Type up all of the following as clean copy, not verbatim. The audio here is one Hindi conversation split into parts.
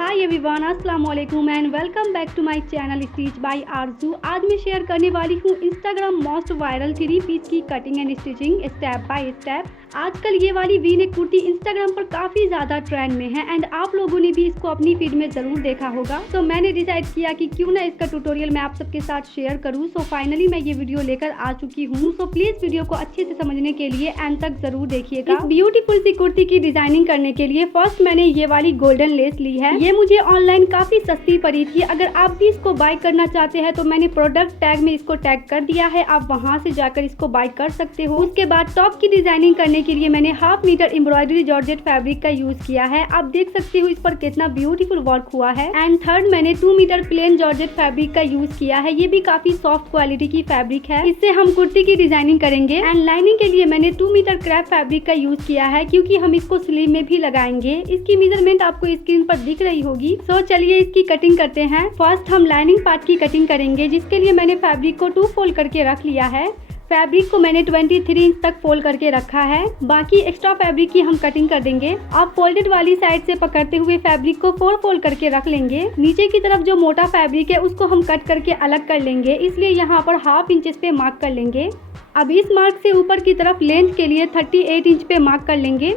हाय एवरीवन, अस्सलाम वालेकुम and welcome back to my channel stitch by Arzoo. आज मैं शेयर करने वाली हूँ इंस्टाग्राम मोस्ट वायरल 3 पीस की cutting and stitching step by step. आजकल ये वाली वी नेक कुर्ती इंस्टाग्राम पर काफ़ी ज़्यादा ट्रेंड में है एंड आप लोगों ने भी इसको अपनी फीड में ज़रूर देखा होगा। तो मैंने डिसाइड किया कि क्यों ना इसका ट्यूटोरियल मैं आप सबके साथ शेयर करूँ। सो फाइनली मैं ये वीडियो लेकर आ चुकी हूँ। सो प्लीज़ वीडियो को अच्छे से समझने के लिए एंड तक ज़रूर देखिएगा। इस ब्यूटीफुल सी कुर्ती की डिजाइनिंग करने के लिए फर्स्ट मैंने ये वाली गोल्डन लेस ली है। ये मुझे ऑनलाइन काफ़ी सस्ती पड़ी थी। अगर आप भी इसको बाय करना चाहते हैं तो मैंने प्रोडक्ट टैग में इसको टैग कर दिया है, आप वहाँ से जाकर इसको बाय कर सकते हो। उसके बाद टॉप की डिजाइनिंग करने के लिए मैंने 1/2 मीटर एम्ब्रॉयडरी जॉर्जेट फैब्रिक का यूज किया है। आप देख सकते हो इस पर कितना ब्यूटीफुल वर्क हुआ है। एंड थर्ड मैंने 2 मीटर प्लेन जॉर्जेट फैब्रिक का यूज किया है। ये भी काफी सॉफ्ट क्वालिटी की फैब्रिक है। इससे हम कुर्ती की डिजाइनिंग करेंगे। एंड लाइनिंग के लिए मैंने 2 मीटर क्रैप फैब्रिक का यूज किया है क्योंकि हम इसको स्लीव में भी लगाएंगे। इसकी मेजरमेंट आपको स्क्रीन पर दिख रही होगी। सो चलिए इसकी कटिंग करते हैं। फर्स्ट हम लाइनिंग पार्ट की कटिंग करेंगे, जिसके लिए मैंने फैब्रिक को 2 फोल्ड करके रख लिया है। फैब्रिक को मैंने 23 इंच तक फोल्ड करके रखा है। बाकी एक्स्ट्रा फैब्रिक की हम कटिंग कर देंगे। आप फोल्डेड वाली साइड से पकड़ते हुए फैब्रिक को 4 फोल्ड करके रख लेंगे। नीचे की तरफ जो मोटा फैब्रिक है उसको हम कट करके अलग कर लेंगे, इसलिए यहाँ पर 1/2 इंच पे मार्क कर लेंगे। अब इस मार्क से ऊपर की तरफ लेंथ के लिए 38 इंच पे मार्क कर लेंगे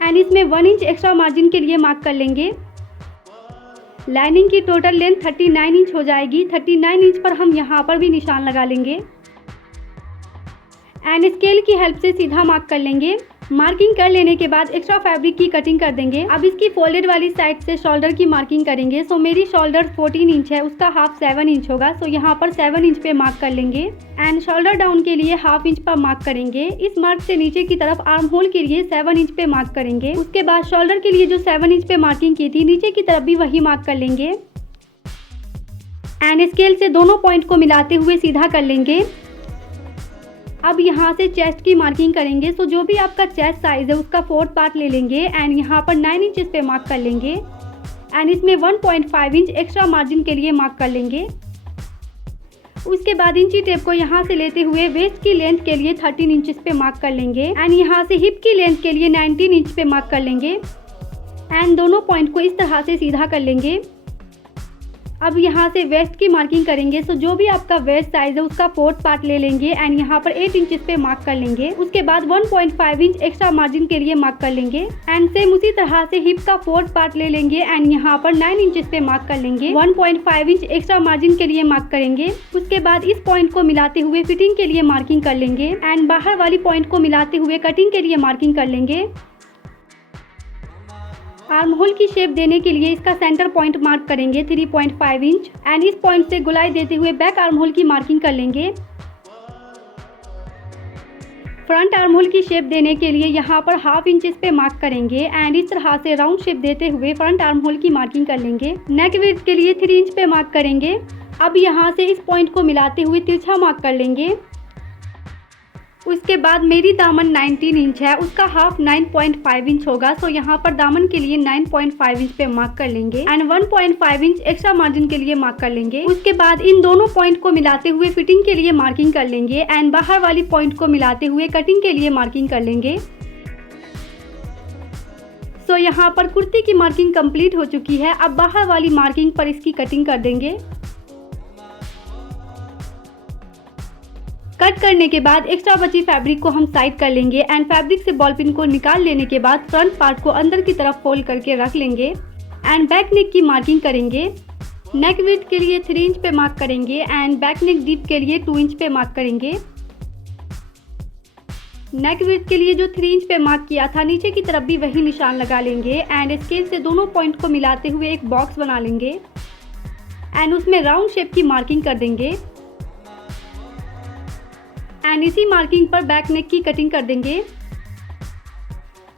एंड इसमें 1 इंच एक्स्ट्रा मार्जिन के लिए मार्क कर लेंगे। लाइनिंग की टोटल लेंथ 39 इंच हो जाएगी। 39 इंच पर हम यहाँ पर भी निशान लगा लेंगे एंड स्केल की हेल्प से सीधा मार्क कर लेंगे। मार्किंग कर लेने के बाद एक्स्ट्रा फैब्रिक की कटिंग कर देंगे। अब इसकी फोल्डेड वाली साइड से शोल्डर की मार्किंग करेंगे। सो मेरी शोल्डर 14 इंच है, उसका हाफ 7 इंच होगा। सो यहाँ पर 7 इंच पे मार्क कर लेंगे एंड शोल्डर डाउन के लिए 1/2 इंच पर मार्क करेंगे। इस मार्क से नीचे की तरफ आर्म होल के लिए 7 इंच पे मार्क करेंगे। उसके बाद शोल्डर के लिए जो 7 इंच पे मार्किंग की थी, नीचे की तरफ भी वही मार्क कर लेंगे एंड स्केल से दोनों पॉइंट को मिलाते हुए सीधा कर लेंगे। अब यहाँ से चेस्ट की मार्किंग करेंगे। सो जो भी आपका चेस्ट साइज है उसका 4th पार्ट ले लेंगे एंड यहाँ पर 9 इंचेस पे मार्क कर लेंगे एंड इसमें 1.5 इंच एक्स्ट्रा मार्जिन के लिए मार्क कर लेंगे। उसके बाद इंची टेप को यहाँ से लेते हुए वेस्ट की लेंथ के लिए 13 इंचेस पे मार्क कर लेंगे एंड यहाँ से हिप की लेंथ के लिए 19 इंच पे मार्क कर लेंगे एंड दोनों पॉइंट को इस तरह से सीधा कर लेंगे। अब यहाँ से वेस्ट की मार्किंग करेंगे। सो जो भी आपका वेस्ट साइज है उसका 4th पार्ट ले लेंगे एंड यहाँ पर 8 इंचेस पे मार्क कर लेंगे। उसके बाद 1.5 इंच एक्स्ट्रा मार्जिन के लिए मार्क कर लेंगे एंड सेम उसी तरह से हिप का 4th पार्ट ले लेंगे एंड यहाँ पर 9 इंचेस पे मार्क कर लेंगे। 1.5 इंच एक्स्ट्रा मार्जिन के लिए मार्क करेंगे। उसके बाद इस पॉइंट को मिलाते हुए फिटिंग के लिए मार्किंग कर लेंगे एंड बाहर वाली पॉइंट को मिलाते हुए कटिंग के लिए मार्किंग कर लेंगे। आर्म होल की शेप देने के लिए इसका सेंटर पॉइंट मार्क करेंगे 3.5 इंच एंड इस पॉइंट से गोलाई देते हुए बैक आर्म होल की मार्किंग कर लेंगे। फ्रंट आर्म होल की शेप देने के लिए यहाँ पर 1/2 इंचेस पे मार्क करेंगे एंड इस तरह से राउंड शेप देते हुए फ्रंट आर्म होल की मार्किंग कर लेंगे। नेक विड्थ के लिए 3 इंच पे मार्क करेंगे। अब यहाँ से इस पॉइंट को मिलाते हुए तिरछा मार्क कर लेंगे। उसके बाद मेरी दामन 19 इंच है, उसका हाफ 9.5 इंच होगा। सो यहाँ पर दामन के लिए 9.5 इंच पे मार्क कर लेंगे एंड 1.5 इंच एक्स्ट्रा मार्जिन के लिए मार्क कर लेंगे। उसके बाद इन दोनों पॉइंट को मिलाते हुए फिटिंग के लिए मार्किंग कर लेंगे एंड बाहर वाली पॉइंट को मिलाते हुए कटिंग के लिए मार्किंग कर लेंगे। सो यहाँ पर कुर्ती की मार्किंग कंप्लीट हो चुकी है। अब बाहर वाली मार्किंग पर इसकी कटिंग कर देंगे। कट करने के बाद एक्स्ट्रा बची फैब्रिक को हम साइड कर लेंगे एंड फैब्रिक से बॉल पिन को निकाल लेने के बाद फ्रंट पार्ट को अंदर की तरफ फोल्ड करके रख लेंगे एंड बैक नेक की मार्किंग करेंगे। नेक विड्थ के लिए 3 इंच पे मार्क करेंगे एंड बैक नेक डीप के लिए 2 इंच पे मार्क करेंगे। नेक विड्थ के लिए जो 3 इंच पे मार्क किया था, नीचे की तरफ भी वही निशान लगा लेंगे एंड स्केल से दोनों पॉइंट को मिलाते हुए एक बॉक्स बना लेंगे एंड उसमें राउंड शेप की मार्किंग कर देंगे एंड इसी मार्किंग पर बैक नेक की कटिंग कर देंगे।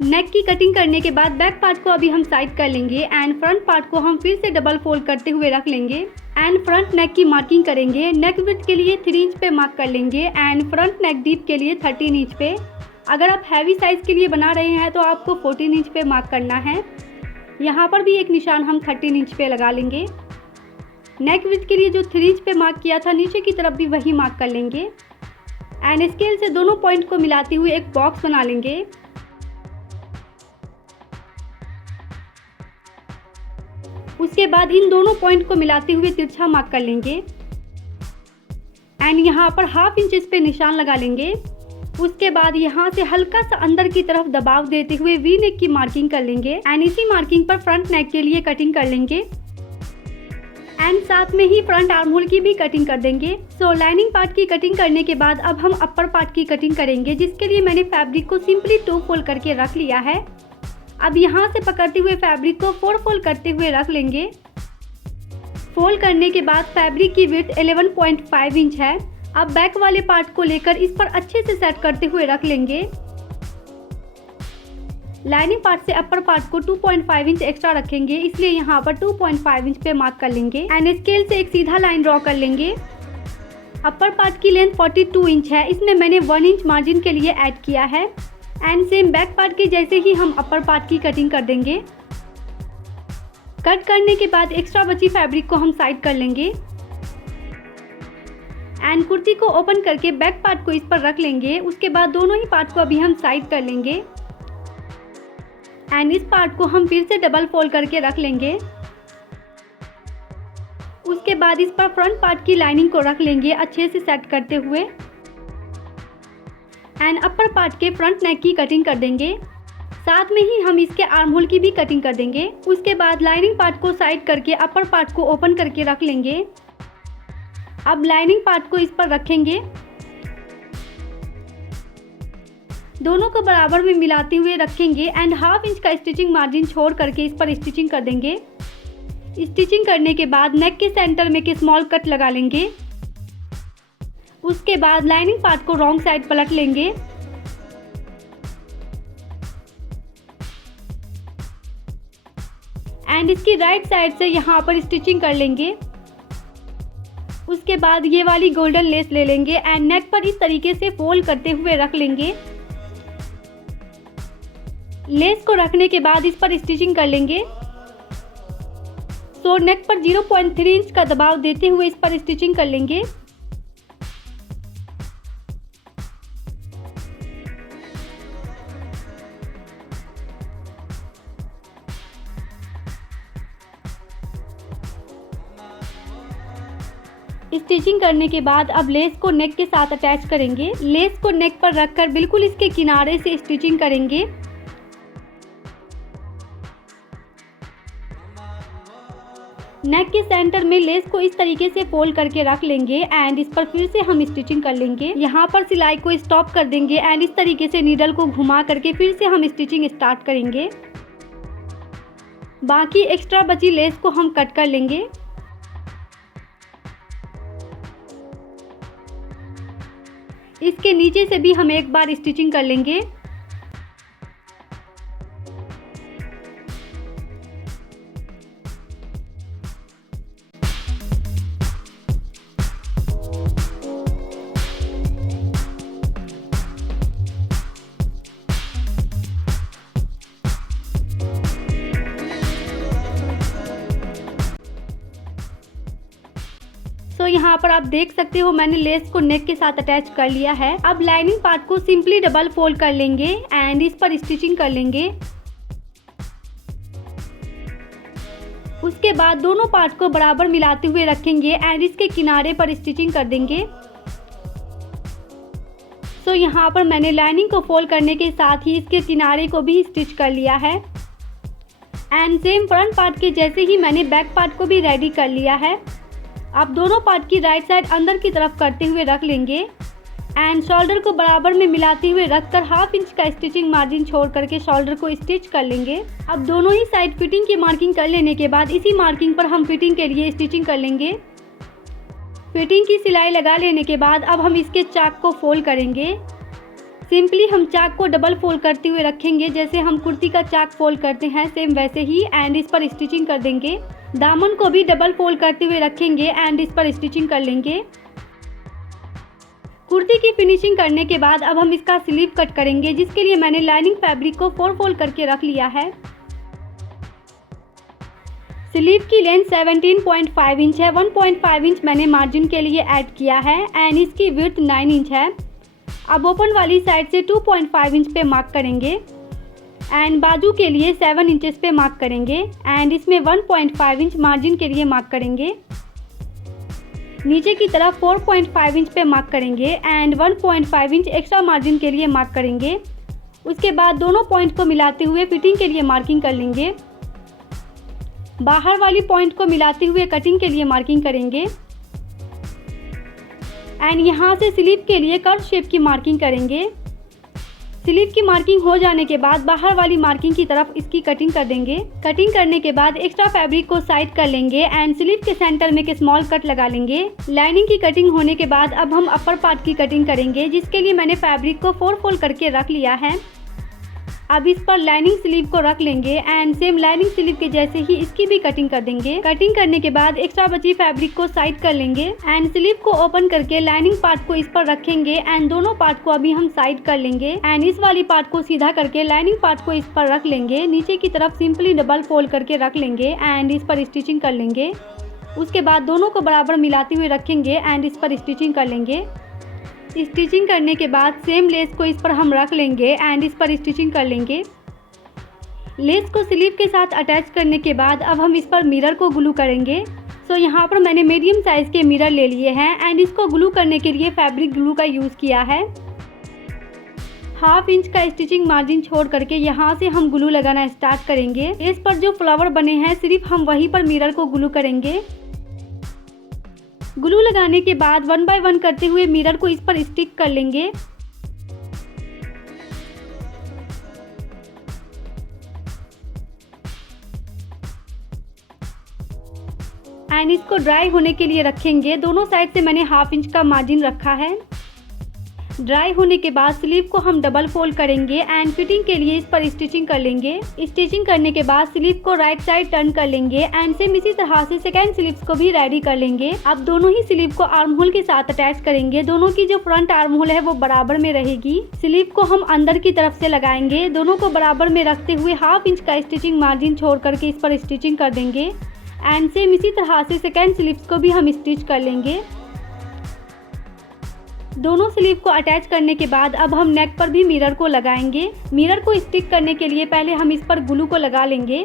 नेक की कटिंग करने के बाद बैक पार्ट को अभी हम साइड कर लेंगे एंड फ्रंट पार्ट को हम फिर से डबल फोल्ड करते हुए रख लेंगे एंड फ्रंट नेक की मार्किंग करेंगे। नेक विड्थ के लिए 3 इंच पे मार्क कर लेंगे एंड फ्रंट नेक डीप के लिए 13 इंच पे। अगर आप हैवी साइज के लिए बना रहे हैं तो आपको 14 इंच पे मार्क करना है। यहाँ पर भी एक निशान हम 13 इंच पे लगा लेंगे। नेक विड्थ के लिए जो 3 इंच पे मार्क किया था, नीचे की तरफ भी वही मार्क कर लेंगे एंड स्केल से दोनों पॉइंट को मिलाते हुए एक बॉक्स बना लेंगे। उसके बाद इन दोनों पॉइंट को मिलाते हुए तिरछा मार्क कर लेंगे एंड यहाँ पर 1/2 इंच इस पे निशान लगा लेंगे। उसके बाद यहाँ से हल्का सा अंदर की तरफ दबाव देते हुए वी नेक की मार्किंग कर लेंगे एंड इसी मार्किंग पर फ्रंट नेक के लिए कटिंग कर लेंगे एंड साथ में ही फ्रंट आर्म होल की भी कटिंग कर देंगे। सो लाइनिंग पार्ट की कटिंग करने के बाद अब हम अपर पार्ट की कटिंग करेंगे, जिसके लिए मैंने फैब्रिक को सिंपली 2 फोल्ड करके रख लिया है। अब यहाँ से पकड़ते हुए फैब्रिक को 4 फोल्ड करते हुए रख लेंगे। फोल्ड करने के बाद फैब्रिक की विड्थ 11.5 इंच है। अब बैक वाले पार्ट को लेकर इस पर अच्छे से सेट करते हुए रख लेंगे। लाइनिंग पार्ट से अपर पार्ट को 2.5 इंच एक्स्ट्रा रखेंगे, इसलिए यहाँ पर 2.5 इंच पे मार्क कर लेंगे एंड स्केल से एक सीधा लाइन ड्रॉ कर लेंगे। अपर पार्ट की लेंथ 42 इंच है, इसमें मैंने 1 इंच मार्जिन के लिए ऐड किया है एंड सेम बैक पार्ट के जैसे ही हम अपर पार्ट की कटिंग कर देंगे। कट करने के बाद एक्स्ट्रा बची फैब्रिक को हम साइड कर लेंगे एंड कुर्ती को ओपन करके बैक पार्ट को इस पर रख लेंगे। उसके बाद दोनों ही पार्ट को अभी हम साइड कर लेंगे एंड इस पार्ट को हम फिर से डबल फोल्ड करके रख लेंगे। उसके बाद इस पर फ्रंट पार्ट की लाइनिंग को रख लेंगे अच्छे से सेट करते हुए एंड अपर पार्ट के फ्रंट नेक की कटिंग कर देंगे। साथ में ही हम इसके आर्म होल की भी कटिंग कर देंगे। उसके बाद लाइनिंग पार्ट को साइड करके अपर पार्ट को ओपन करके रख लेंगे। अब लाइनिंग पार्ट को इस पर रखेंगे, दोनों को बराबर में मिलाते हुए रखेंगे एंड 1/2 इंच का स्टिचिंग मार्जिन छोड़ करके इस पर स्टिचिंग कर देंगे। स्टिचिंग करने के बाद नेक के सेंटर में एक स्मॉल कट लगा लेंगे। उसके बाद लाइनिंग पार्ट को रॉन्ग साइड पलट लेंगे एंड इसकी राइट साइड से यहाँ पर स्टिचिंग कर लेंगे। उसके बाद ये वाली गोल्डन लेस ले लेंगे एंड नेक पर इस तरीके से फोल्ड करते हुए रख लेंगे। लेस को रखने के बाद इस पर स्टिचिंग कर लेंगे। सो नेक पर 0.3 इंच का दबाव देते हुए इस पर स्टिचिंग कर लेंगे। स्टिचिंग करने के बाद अब लेस को नेक के साथ अटैच करेंगे। लेस को नेक पर रखकर बिल्कुल इसके किनारे से स्टिचिंग करेंगे। नेक के सेंटर में लेस को इस तरीके से फोल्ड करके रख लेंगे एंड इस पर फिर से हम स्टिचिंग कर लेंगे। यहाँ पर सिलाई को स्टॉप कर देंगे एंड इस तरीके से नीडल को घुमा करके फिर से हम स्टिचिंग स्टार्ट करेंगे। बाकी एक्स्ट्रा बची लेस को हम कट कर लेंगे। इसके नीचे से भी हम एक बार स्टिचिंग कर लेंगे। तो यहाँ पर आप देख सकते हो मैंने लेस को नेक के साथ अटैच कर लिया है। अब लाइनिंग पार्ट को सिंपली डबल फोल्ड कर लेंगे एंड इस पर स्टिचिंग कर लेंगे। उसके बाद दोनों पार्ट को बराबर मिलाते हुए रखेंगे एंड इसके किनारे पर स्टिचिंग कर देंगे। तो यहाँ पर मैंने लाइनिंग को फोल्ड करने के साथ ही इसके किनारे को भी स्टिच कर लिया है एंड सेम फ्रंट पार्ट के जैसे ही मैंने बैक पार्ट को भी रेडी कर लिया है। अब दोनों पार्ट की राइट साइड अंदर की तरफ करते हुए रख लेंगे एंड शोल्डर को बराबर में मिलाते हुए रखकर 1/2 इंच का स्टिचिंग मार्जिन छोड़ करके शोल्डर को स्टिच कर लेंगे। अब दोनों ही साइड फिटिंग की मार्किंग कर लेने के बाद इसी मार्किंग पर हम फिटिंग के लिए स्टिचिंग कर लेंगे। फिटिंग की सिलाई लगा लेने के बाद अब हम इसके चाक को फोल्ड करेंगे। सिंपली हम चाक को डबल फोल्ड करते हुए रखेंगे, जैसे हम कुर्ती का चाक फोल्ड करते हैं सेम वैसे ही, एंड इस पर स्टिचिंग कर देंगे। दामन को भी डबल फोल्ड करते हुए रखेंगे एंड इस पर स्टिचिंग कर लेंगे। कुर्ती की फिनिशिंग करने के बाद अब हम इसका स्लीव कट करेंगे, जिसके लिए मैंने लाइनिंग फैब्रिक को 4 फोल्ड करके रख लिया है। स्लीव की लेंथ 17.5 इंच है, 1.5 इंच मैंने मार्जिन के लिए ऐड किया है एंड इसकी विड्थ 9 इंच है। अब ओपन वाली साइड से 2.5 इंच पे मार्क करेंगे एंड बाजू के लिए 7 इंचेस पे मार्क करेंगे एंड इसमें 1.5 इंच मार्जिन के लिए मार्क करेंगे। नीचे की तरफ 4.5 इंच पे मार्क करेंगे एंड 1.5 इंच एक्स्ट्रा मार्जिन के लिए मार्क करेंगे। उसके बाद दोनों पॉइंट को मिलाते हुए फिटिंग के लिए मार्किंग कर लेंगे। बाहर वाली पॉइंट को मिलाते हुए कटिंग के लिए मार्किंग करेंगे एंड यहाँ से स्लीव के लिए कर्व शेप की मार्किंग करेंगे। स्लीव की मार्किंग हो जाने के बाद बाहर वाली मार्किंग की तरफ इसकी कटिंग कर देंगे। कटिंग करने के बाद एक्स्ट्रा फैब्रिक को साइड कर लेंगे एंड स्लीव के सेंटर में एक स्मॉल कट लगा लेंगे। लाइनिंग की कटिंग होने के बाद अब हम अपर पार्ट की कटिंग करेंगे, जिसके लिए मैंने फैब्रिक को 4 फोल्ड करके रख लिया है। अब इस पर लाइनिंग स्लीव को रख लेंगे एंड सेम लाइनिंग स्लीव के जैसे ही इसकी भी कटिंग कर देंगे। कटिंग करने के बाद एक्स्ट्रा बची फैब्रिक को साइड कर लेंगे एंड स्लीव को ओपन करके लाइनिंग पार्ट को इस पर रखेंगे एंड दोनों पार्ट को अभी हम साइड कर लेंगे एंड इस वाली पार्ट को सीधा करके लाइनिंग पार्ट को इस पर रख लेंगे। नीचे की तरफ सिंपली डबल फोल्ड करके रख लेंगे एंड इस पर स्टिचिंग कर लेंगे। उसके बाद दोनों को बराबर मिलाते हुए रखेंगे एंड इस पर स्टिचिंग कर लेंगे। स्टिचिंग करने के बाद सेम लेस को इस पर हम रख लेंगे एंड इस पर स्टिचिंग कर लेंगे। लेस को स्लीव के साथ अटैच करने के बाद अब हम इस पर मिरर को ग्लू करेंगे। सो यहाँ पर मैंने मीडियम साइज के मिरर ले लिए हैं एंड इसको ग्लू करने के लिए फैब्रिक ग्लू का यूज़ किया है। 1/2 इंच का स्टिचिंग मार्जिन छोड़ करके यहाँ से हम ग्लू लगाना स्टार्ट करेंगे। इस पर जो फ्लावर बने हैं सिर्फ हम वहीं पर मिरर को ग्लू करेंगे। ग्लू लगाने के बाद 1 बाय 1 करते हुए मिरर को इस पर स्टिक कर लेंगे। एंड इसको ड्राई होने के लिए रखेंगे। दोनों साइड से मैंने 1/2 इंच का मार्जिन रखा है। ड्राई होने के बाद स्लीव को हम डबल फोल्ड करेंगे एंड फिटिंग के लिए इस पर स्टिचिंग कर लेंगे। स्टिचिंग करने के बाद स्लीव को राइट साइड टर्न कर लेंगे एंड सेम इसी तरह से सेकेंड स्लीव्स को भी रेडी कर लेंगे। अब दोनों ही स्लीव को आर्म होल के साथ अटैच करेंगे। दोनों की जो फ्रंट आर्म होल है वो बराबर में रहेगी। स्लीव को हम अंदर की तरफ से लगाएंगे। दोनों को बराबर में रखते हुए 1/2 इंच का स्टिचिंग मार्जिन छोड़ करके इस पर स्टिचिंग कर देंगे एंड सेम इसी तरह से सेकेंड स्लीव्स को भी हम स्टिच कर लेंगे। दोनों स्लीव को अटैच करने के बाद अब हम नेक पर भी मिरर को लगाएंगे। मिरर को स्टिक करने के लिए पहले हम इस पर ग्लू को लगा लेंगे।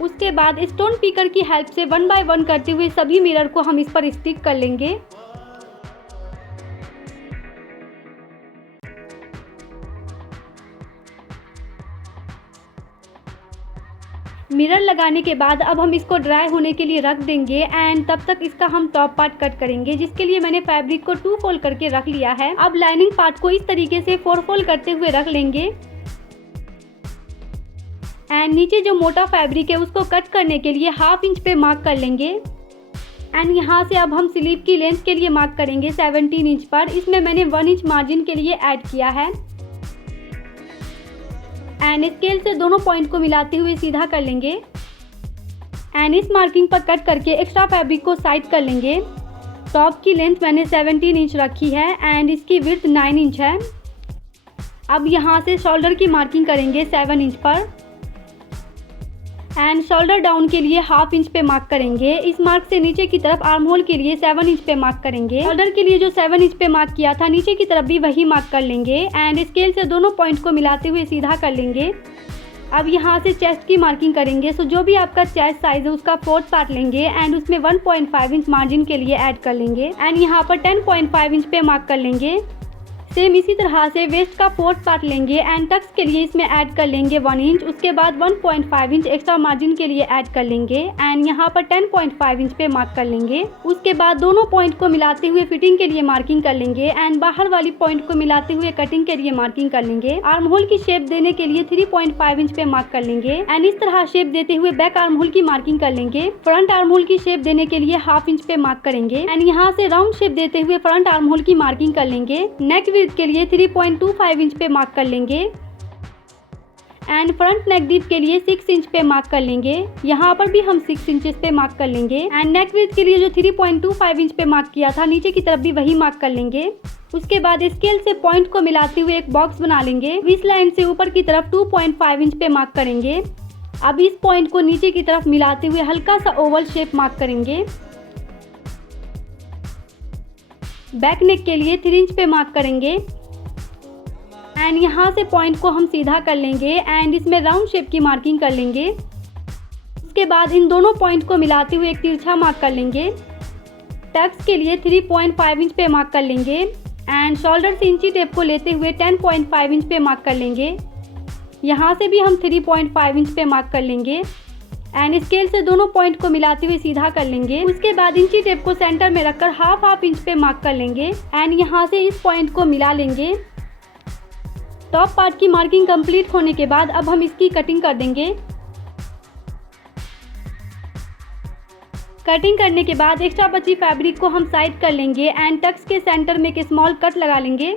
उसके बाद स्टोन पिकर की हेल्प से 1 बाय 1 करते हुए सभी मिरर को हम इस पर स्टिक कर लेंगे। मिरर लगाने के बाद अब हम इसको ड्राई होने के लिए रख देंगे एंड तब तक इसका हम टॉप पार्ट कट करेंगे, जिसके लिए मैंने फैब्रिक को 2 फोल्ड करके रख लिया है। अब लाइनिंग पार्ट को इस तरीके से 4 फोल्ड करते हुए रख लेंगे एंड नीचे जो मोटा फैब्रिक है उसको कट करने के लिए 1/2 इंच पे मार्क कर लेंगे एंड यहाँ से अब हम स्लीव की लेंथ के लिए मार्क करेंगे 17 इंच पर। इसमें मैंने 1 इंच मार्जिन के लिए ऐड किया है एंड स्केल से दोनों पॉइंट को मिलाते हुए सीधा कर लेंगे एंड इस मार्किंग पर कट करके एक्स्ट्रा फैब्रिक को साइड कर लेंगे। टॉप की लेंथ मैंने 17 इंच रखी है एंड इसकी विड्थ 9 इंच है। अब यहाँ से शोल्डर की मार्किंग करेंगे 7 इंच पर एंड शोल्डर डाउन के लिए 1/2 इंच पे मार्क करेंगे। इस मार्क से नीचे की तरफ आर्म होल के लिए 7 इंच पे मार्क करेंगे। शोल्डर के लिए जो 7 इंच पे मार्क किया था नीचे की तरफ भी वही मार्क कर लेंगे एंड स्केल से दोनों पॉइंट को मिलाते हुए सीधा कर लेंगे। अब यहाँ से चेस्ट की मार्किंग करेंगे। सो जो भी आपका चेस्ट साइज है उसका 4th पार्ट लेंगे एंड उसमें 1.5 इंच मार्जिन के लिए ऐड कर लेंगे एंड यहाँ पर 10.5 इंच पे मार्क कर लेंगे। सेम इसी तरह से वेस्ट का 4th पार्ट लेंगे एंड टक्स के लिए इसमें ऐड कर लेंगे 1 इंच। उसके बाद 1.5 इंच एक्स्ट्रा मार्जिन के लिए ऐड कर लेंगे एंड यहाँ पर 10.5 इंच पे मार्क कर लेंगे। उसके बाद दोनों पॉइंट को मिलाते हुए फिटिंग के लिए मार्किंग कर लेंगे एंड बाहर वाली पॉइंट को मिलाते हुए कटिंग के लिए मार्किंग कर लेंगे। आर्म होल की शेप देने के लिए 3.5 इंच पे मार्क कर लेंगे एंड इस तरह शेप देते हुए बैक आर्म होल की मार्किंग कर लेंगे। फ्रंट आर्म होल की शेप देने के लिए 1/2 इंच पे मार्क करेंगे एंड यहाँ से राउंड शेप देते हुए फ्रंट आर्म होल की मार्किंग कर लेंगे। नेक विड्थ के लिए 3.25 इंच पे मार्क कर लेंगे एंड फ्रंट नेक डीप के लिए 6 इंच पे मार्क कर लेंगे। यहाँ पर भी हम 6 इंचेस पे मार्क कर लेंगे एंड नेक विड्थ के लिए जो 3.25 इंच पे मार्क किया था नीचे की तरफ भी वही मार्क कर लेंगे। उसके बाद स्केल से पॉइंट को मिलाते हुए एक बॉक्स बना लेंगे। इस लाइन से ऊपर की तरफ 2.5 इंच पे मार्क करेंगे। अब इस पॉइंट को नीचे की तरफ मिलाते हुए हल्का सा ओवल शेप मार्क करेंगे। बैक नेक के लिए 3 इंच पे मार्क करेंगे एंड यहाँ से पॉइंट को हम सीधा कर लेंगे एंड इसमें राउंड शेप की मार्किंग कर लेंगे। उसके बाद इन दोनों पॉइंट को मिलाते हुए एक तिरछा मार्क कर लेंगे। टक्स के लिए 3.5 इंच पे मार्क कर लेंगे एंड शोल्डर से इंची टेप को लेते हुए 10.5 इंच पे मार्क कर लेंगे। यहाँ से भी हम 3.5 इंच पे मार्क कर लेंगे एंड स्केल से दोनों पॉइंट को मिलाते हुए सीधा कर लेंगे। उसके बाद इंची टेप को सेंटर में रखकर हाफ इंच पे मार्क कर लेंगे एंड यहाँ से इस पॉइंट को मिला लेंगे। टॉप पार्ट की मार्किंग कंप्लीट होने के बाद अब हम इसकी कटिंग कर देंगे। कटिंग करने के बाद एक्स्ट्रा बची फैब्रिक को हम साइड कर लेंगे एंड टक्स के सेंटर में एक स्मॉल कट लगा लेंगे।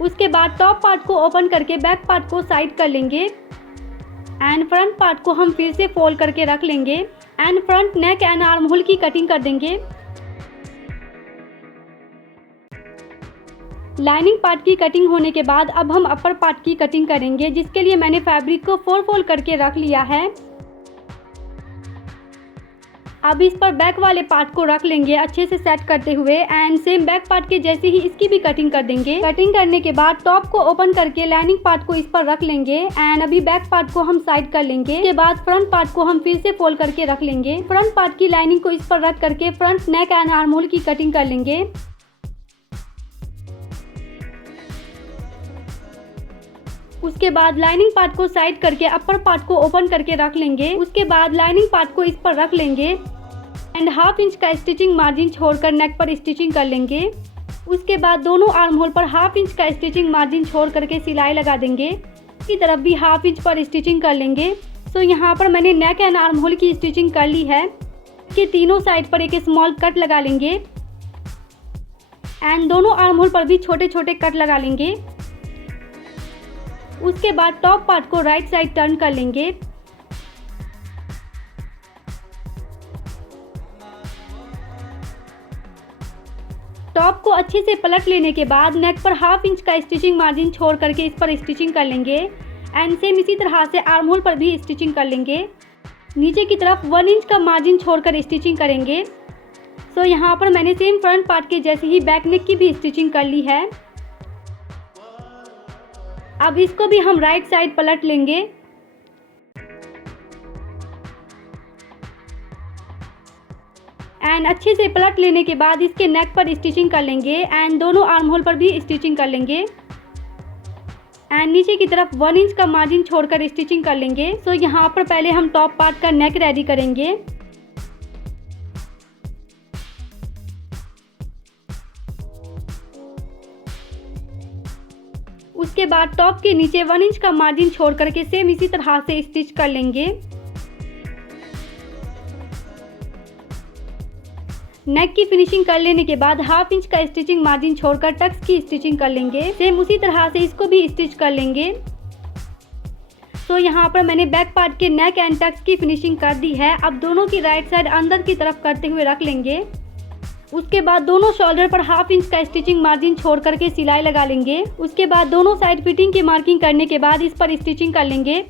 उसके बाद टॉप पार्ट को ओपन करके बैक पार्ट को साइड कर लेंगे एंड फ्रंट पार्ट को हम फिर से फोल्ड करके रख लेंगे and front neck and arm hole की कटिंग कर देंगे। लाइनिंग पार्ट की कटिंग होने के बाद अब हम अपर पार्ट की कटिंग करेंगे, जिसके लिए मैंने फैब्रिक को 4 फोल्ड करके रख लिया है। अब इस पर बैक वाले पार्ट को रख लेंगे अच्छे से सेट करते हुए एंड सेम बैक पार्ट के जैसे ही इसकी भी कटिंग कर देंगे। कटिंग करने के बाद टॉप को ओपन करके लाइनिंग पार्ट को इस पर रख लेंगे एंड अभी बैक पार्ट को हम साइड कर लेंगे। इसके बाद फ्रंट पार्ट को हम फिर से फोल्ड करके रख लेंगे। फ्रंट पार्ट की लाइनिंग को इस पर रख करके front neck and arm hole की कटिंग कर लेंगे। उसके बाद लाइनिंग पार्ट को साइड करके अपर पार्ट को ओपन करके रख लेंगे। उसके बाद लाइनिंग पार्ट को इस पर रख लेंगे एंड हाफ इंच का स्टिचिंग मार्जिन छोड़कर नेक पर स्टिचिंग कर लेंगे। उसके बाद दोनों आर्म होल पर हाफ इंच का स्टिचिंग मार्जिन छोड़ करके सिलाई लगा देंगे। इसी तरफ भी हाफ इंच पर स्टिचिंग कर लेंगे। सो यहाँ पर मैंने नेक एंड आर्म होल की स्टिचिंग कर ली है। कि तीनों साइड पर एक स्मॉल कट लगा लेंगे एंड दोनों आर्म होल पर भी छोटे छोटे कट लगा लेंगे। उसके बाद टॉप पार्ट को राइट साइड टर्न कर लेंगे। टॉप को अच्छे से पलट लेने के बाद नेक पर हाफ इंच का स्टिचिंग मार्जिन छोड़ करके इस पर स्टिचिंग कर लेंगे एंड सेम इसी तरह से आर्म होल पर भी स्टिचिंग कर लेंगे। नीचे की तरफ 1 इंच का मार्जिन छोड़कर स्टिचिंग करेंगे। सो यहाँ पर मैंने सेम फ्रंट पार्ट के जैसे ही बैक नेक की भी स्टिचिंग कर ली है। अब इसको भी हम राइट साइड पलट लेंगे एंड अच्छे से पलट लेने के बाद इसके नेक पर स्टिचिंग कर लेंगे एंड दोनों आर्म होल पर भी स्टिचिंग कर लेंगे एंड नीचे की तरफ 1 इंच का मार्जिन छोड़कर स्टिचिंग कर लेंगे। सो यहाँ पर पहले हम टॉप पार्ट का नेक रेडी करेंगे। उसके बाद टॉप के नीचे 1 इंच का मार्जिन छोड़ करके सेम इसी तरह से स्टिच कर लेंगे। नेक की फिनिशिंग कर लेने के बाद हाफ इंच का स्टिचिंग मार्जिन छोड़कर टक्स की स्टिचिंग कर लेंगे। सेम उसी तरह से इसको भी स्टिच कर लेंगे। तो यहाँ पर मैंने बैक पार्ट के नेक एंड टक्स की फिनिशिंग कर दी है। अब दोनों की राइट साइड अंदर की तरफ करते हुए रख लेंगे। उसके बाद दोनों शोल्डर पर हाफ इंच का स्टिचिंग मार्जिन छोड़ करके सिलाई लगा लेंगे। उसके बाद दोनों साइड फिटिंग की मार्किंग करने के बाद इस पर स्टिचिंग कर लेंगे।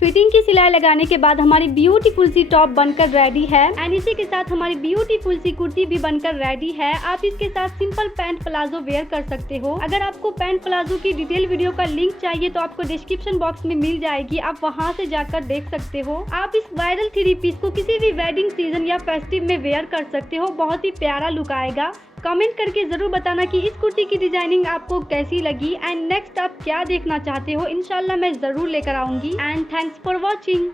फिटिंग की सिलाई लगाने के बाद हमारी ब्यूटीफुल सी टॉप बनकर रेडी है एंड इसी के साथ हमारी ब्यूटीफुल सी कुर्ती भी बनकर रेडी है। आप इसके साथ सिंपल पैंट प्लाजो वेयर कर सकते हो। अगर आपको पैंट प्लाजो की डिटेल वीडियो का लिंक चाहिए तो आपको डिस्क्रिप्शन बॉक्स में मिल जाएगी, आप वहां से जाकर देख सकते हो। आप इस वायरल 3 पीस को किसी भी वेडिंग सीजन या फेस्टिव में वेयर कर सकते हो। बहुत ही प्यारा लुक आएगा। कमेंट करके जरूर बताना कि इस कुर्ती की डिजाइनिंग आपको कैसी लगी एंड नेक्स्ट आप क्या देखना चाहते हो। इंशाल्लाह मैं जरूर लेकर आऊंगी एंड थैंक्स फॉर वॉचिंग।